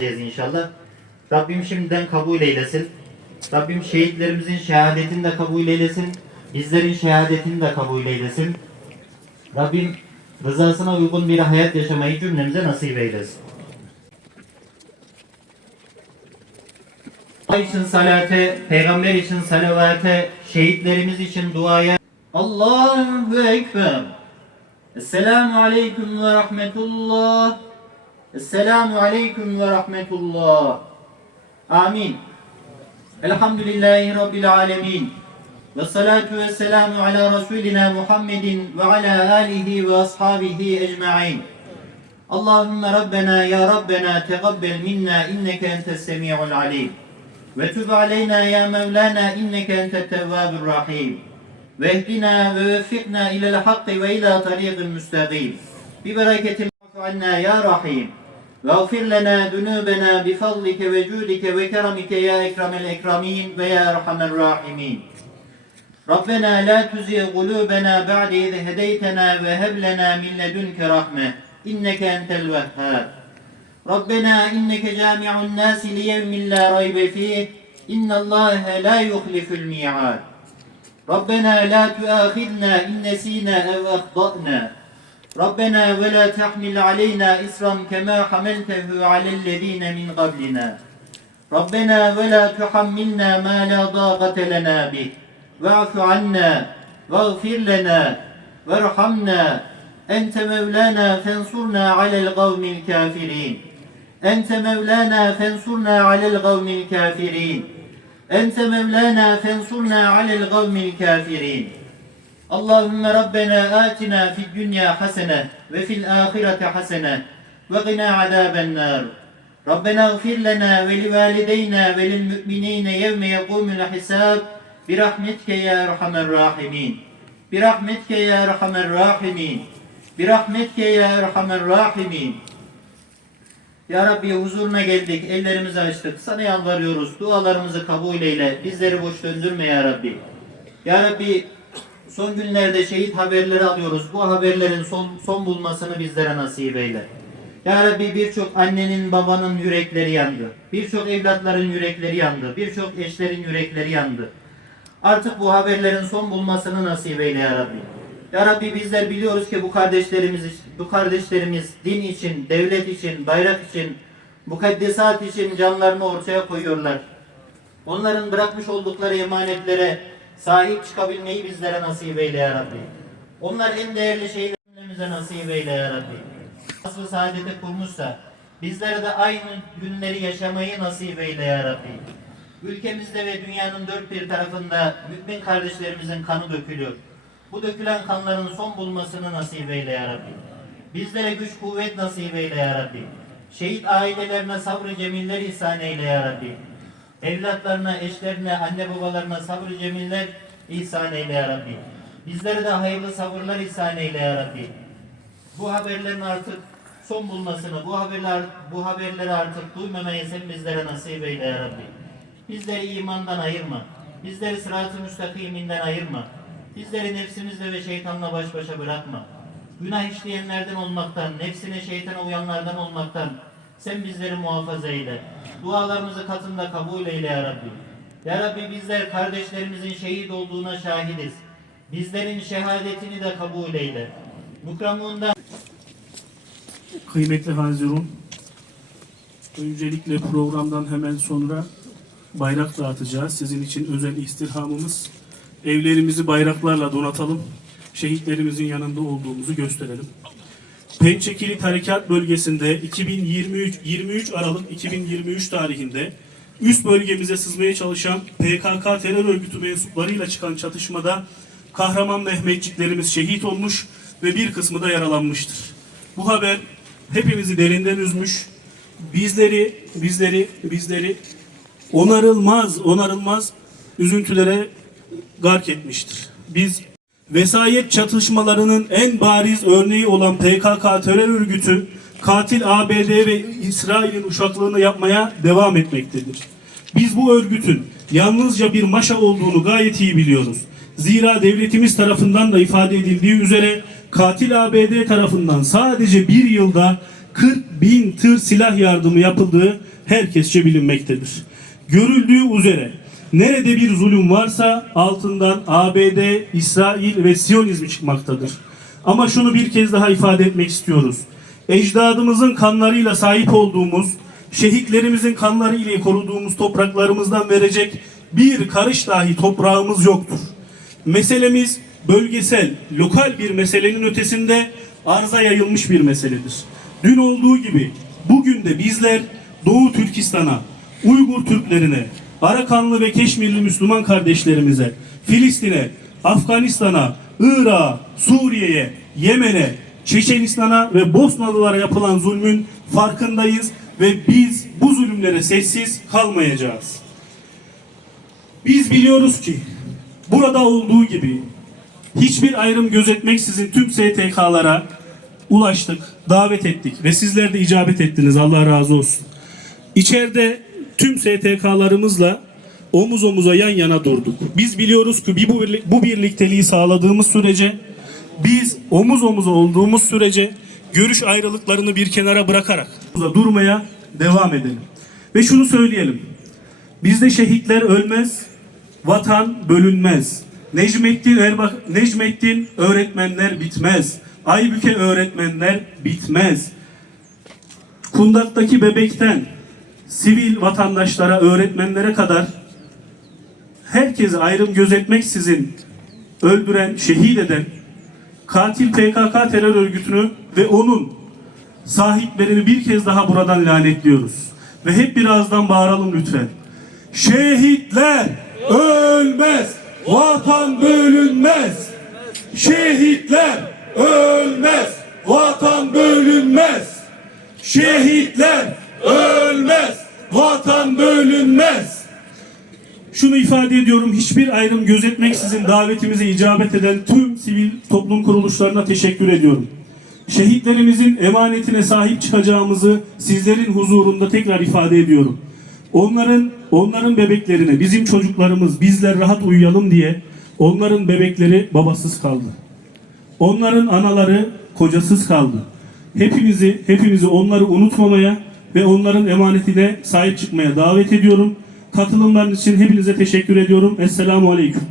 inşallah. Rabbim şimdiden kabul eylesin. Rabbim şehitlerimizin şehadetini de kabul eylesin. Bizlerin şehadetini de kabul eylesin. Rabbim rızasına uygun bir hayat yaşamayı cümlemize nasip eylesin. Allah için salate, peygamber için salavate, şehitlerimiz için duaya. Allahu Ekber. Esselamu Aleyküm ve Rahmetullah. Esselamu Aleyküm ve Rahmetullah. Amin. Elhamdülillahi Rabbil Alemin. Ve salatu ve selamu ala Resulina Muhammedin ve ala alihi ve ashabihi ecma'in. Allahümme Rabbena ya Rabbena tegabbel minna inneke entes semi'ul alim. Ve tub aleyna ya Mevlana inneke entet tevvabur rahim. Ve ehdina ve veffikna ilel hakkı ve ila tariqin müstakim. Bi bereketil anna ya Rahim. واغفر لنا ذنوبنا بفضلك وجودك وكرمك يا أكرم الأكرمين ويا أرحم الراحمين. ربنا لا تزغ قلوبنا بعد إذ هديتنا وهب لنا من لدنك رحمة إنك أنت الوهاب. ربنا إنك جامع الناس ليوم لا ريب فيه إن الله لا يخلف الميعاد. ربنا لا تؤاخذنا إن نسينا أو أخطأنا. ربنا ولا تحمل علينا إسرا كما حملته على الذين من قبلنا. ربنا ولا تحملنا ما لا ضاقة لنا به. واعف عنا واغفر لنا وارحمنا. أنت مولانا فانصرنا على القوم الكافرين. أنت مولانا فانصرنا على القوم الكافرين. أنت مولانا فانصرنا على القوم الكافرين. Allahümme Rabbena atina fid dünya hasene ve fil ahirete hasene ve gina azaben nar. Rabbena gfir lana ve li valideyna ve lil mu'minine yevme yekumul hisab bi rahmetike ya erhamer rahimin. Bi rahmetike ya erhamer rahimin. Bi rahmetike ya erhamer rahimin. Ya Rabbi huzuruna geldik, ellerimizi açtık. Sana yalvarıyoruz, dualarımızı kabul eyle. Bizleri boş döndürme Ya Rabbi. Ya Rabbi son günlerde şehit haberleri alıyoruz. Bu haberlerin son, son bulmasını bizlere nasip eyle. Ya Rabbi birçok annenin babanın yürekleri yandı. Birçok evlatların yürekleri yandı. Birçok eşlerin yürekleri yandı. Artık bu haberlerin son bulmasını nasip eyle ya Rabbi. Ya Rabbi bizler biliyoruz ki bu kardeşlerimiz bu kardeşlerimiz din için, devlet için, bayrak için, mukaddesat için canlarını ortaya koyuyorlar. Onların bırakmış oldukları emanetlere sahip çıkabilmeyi bizlere nasip eyle ya Rabbi. Onlar en değerli şeylerimize nasip eyle ya Rabbi. Asıl saadete kurmuşsa bizlere de aynı günleri yaşamayı nasip eyle ya Rabbi. Ülkemizde ve dünyanın dört bir tarafında mümin kardeşlerimizin kanı dökülüyor. Bu dökülen kanların son bulmasını nasip eyle ya Rabbi. Bizlere güç kuvvet nasip eyle ya Rabbi. Şehit ailelerine sabrı cemiller ihsan eyle ya Rabbi. Evlatlarına, eşlerine, anne babalarına sabrı cemiller ihsan eyle ya Rabbi. Bizlere de hayırlı sabırlar ihsan eyle ya Rabbi. Bu haberlerin artık son bulmasını, bu haberler bu haberleri artık duymamayı sen bizlere nasip eyle ya Rabbi. Bizleri imandan ayırma. Bizleri sırat-ı müstakiminden ayırma. Bizleri nefsimizle ve şeytanla baş başa bırakma. Günah işleyenlerden olmaktan, nefsine şeytana uyanlardan olmaktan sen bizleri muhafaza eyle. Dualarımızı katında kabul eyle ya Rabbi. Ya Rabbi bizler kardeşlerimizin şehit olduğuna şahidiz. Bizlerin şehadetini de kabul eyle. Mukramundan Kıymetli Hazirun, öncelikle programdan hemen sonra bayrak dağıtacağız. Sizin için özel istirhamımız. Evlerimizi bayraklarla donatalım. Şehitlerimizin yanında olduğumuzu gösterelim. Pençekili Tarikat Bölgesi'nde 2023 23 Aralık 2023 tarihinde üst bölgemize sızmaya çalışan PKK terör örgütü mensuplarıyla çıkan çatışmada kahraman Mehmetçiklerimiz şehit olmuş ve bir kısmı da yaralanmıştır. Bu haber hepimizi derinden üzmüş. Bizleri, bizleri, bizleri onarılmaz, onarılmaz üzüntülere gark etmiştir. Biz vesayet çatışmalarının en bariz örneği olan PKK terör örgütü katil ABD ve İsrail'in uşaklığını yapmaya devam etmektedir. Biz bu örgütün yalnızca bir maşa olduğunu gayet iyi biliyoruz. Zira devletimiz tarafından da ifade edildiği üzere katil ABD tarafından sadece bir yılda 40 bin tır silah yardımı yapıldığı herkesçe bilinmektedir. Görüldüğü üzere nerede bir zulüm varsa altından ABD, İsrail ve Siyonizm çıkmaktadır. Ama şunu bir kez daha ifade etmek istiyoruz. Ecdadımızın kanlarıyla sahip olduğumuz, şehitlerimizin kanları ile koruduğumuz topraklarımızdan verecek bir karış dahi toprağımız yoktur. Meselemiz bölgesel, lokal bir meselenin ötesinde arza yayılmış bir meseledir. Dün olduğu gibi bugün de bizler Doğu Türkistan'a, Uygur Türklerine, Arakanlı ve Keşmirli Müslüman kardeşlerimize, Filistin'e, Afganistan'a, Irak'a, Suriye'ye, Yemen'e, Çeçenistan'a ve Bosnalılara yapılan zulmün farkındayız ve biz bu zulümlere sessiz kalmayacağız. Biz biliyoruz ki burada olduğu gibi hiçbir ayrım gözetmeksizin tüm STK'lara ulaştık, davet ettik ve sizler de icabet ettiniz. Allah razı olsun. İçeride tüm STK'larımızla omuz omuza yan yana durduk. Biz biliyoruz ki bu, bu birlikteliği sağladığımız sürece biz omuz omuza olduğumuz sürece görüş ayrılıklarını bir kenara bırakarak durmaya devam edelim. Ve şunu söyleyelim. Bizde şehitler ölmez, vatan bölünmez. Necmettin Erbak Necmettin öğretmenler bitmez. Aybüke öğretmenler bitmez. Kundak'taki bebekten sivil vatandaşlara, öğretmenlere kadar herkese ayrım gözetmeksizin öldüren, şehit eden katil PKK terör örgütünü ve onun sahiplerini bir kez daha buradan lanetliyoruz. Ve hep birazdan bağıralım lütfen. Şehitler ölmez, vatan bölünmez. Şehitler ölmez, vatan bölünmez. Şehitler ölmez, vatan bölünmez. Şunu ifade ediyorum, hiçbir ayrım gözetmeksizin davetimize icabet eden tüm sivil toplum kuruluşlarına teşekkür ediyorum. Şehitlerimizin emanetine sahip çıkacağımızı sizlerin huzurunda tekrar ifade ediyorum. Onların onların bebeklerine bizim çocuklarımız bizler rahat uyuyalım diye onların bebekleri babasız kaldı. Onların anaları kocasız kaldı. Hepimizi hepimizi onları unutmamaya ve onların emanetine sahip çıkmaya davet ediyorum. Katılımlarınız için hepinize teşekkür ediyorum. Esselamu Aleyküm.